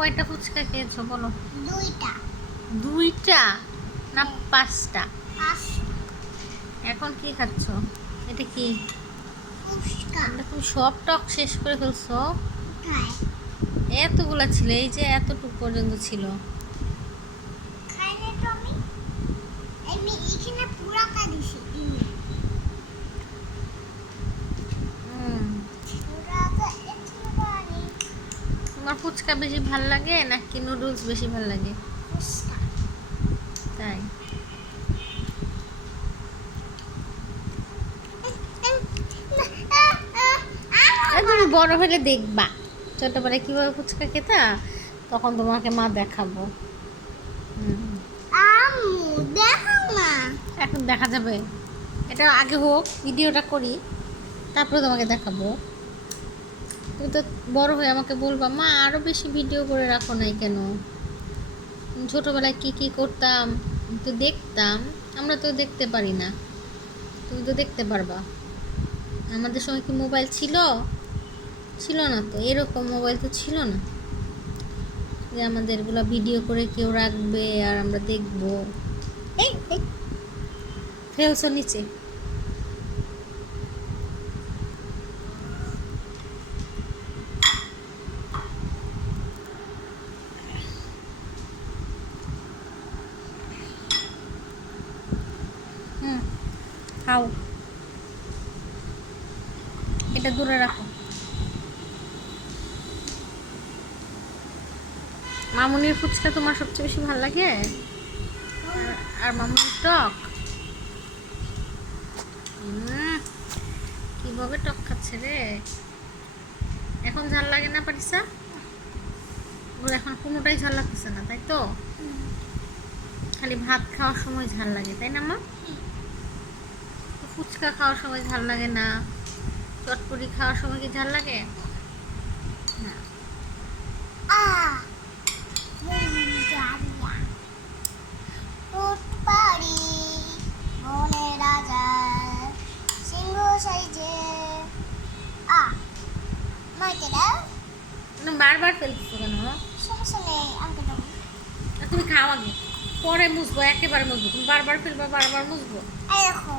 কয়টা ফুচকা খেয়েছো বলো? দুইটা। দুইটা না পাঁচটা? পাঁচটা। এখন কি খাচ্ছো? এটা কি? ফুচকা। তুমি সব টক শেষ করে ফেলছো? কোথায়? এতগুলা ছিল, এই যে এতটুকু পর্যন্ত ছিল। খাইনি তো আমি। আমি এখানে পুরাটা দিছি। পুরাটা একেবারে। তোমার ফুচকা বেশি ভাল লাগে নাকি নুডলস বেশি ভাল লাগে? ফুচকা। তাই? তুমি বড় হলে দেখবা ছোটবেলায় কিভাবে ফুচকা খেতা, তখন তোমাকে মা দেখাবো। আম্মু দেখাও না। এখন দেখা যাবে, এটা আগে হোক, ভিডিওটা করি, তারপরে তোমাকে দেখাবো। তুমি তো বড় হয়ে আমাকে বলবা, মা আরো বেশি ভিডিও করে রাখো নাই কেন? ছোটবেলায় কি কি করতাম তো দেখতাম, আমরা তো দেখতে পারি না, তুমি তো দেখতে পারবা। আমাদের সময় কি মোবাইল ছিল? ছিল না তো, এরকম মোবাইল তো ছিল না যে আমাদের এগুলো ভিডিও করে কেউ রাখবে আর আমরা দেখবো। এই ফেলছো নিচে। খাও, এটা দূরে রাখো। মামুনির ফুচকা তোমার সবচেয়ে বেশি ভালো লাগে? আর মামুনির টক? কিভাবে টক খাচ্ছে রে? এখন ঝাল লাগে না পারিসা? ওর এখন কোনোটাই ঝাল লাগতেছে না, তাই তো? খালি ভাত খাওয়ার সময় ঝাল লাগে, তাই না মা? ফুচকা খাওয়ার সময় ঝাল লাগে না? চটপটি খাওয়ার সময় কি ঝাল লাগে? না। পারি মনে রাজা সিংহ সাইজে মাইকে দাও। তুমি বারবার ফেলতেছো কেন? সমস্যা নেই আমাকে দাও। তুমি খাও আগে, পরে মুছবো, একেবারে মুছবো। তুমি বারবার ফেলবা, বারবার মুছবো। এই দেখো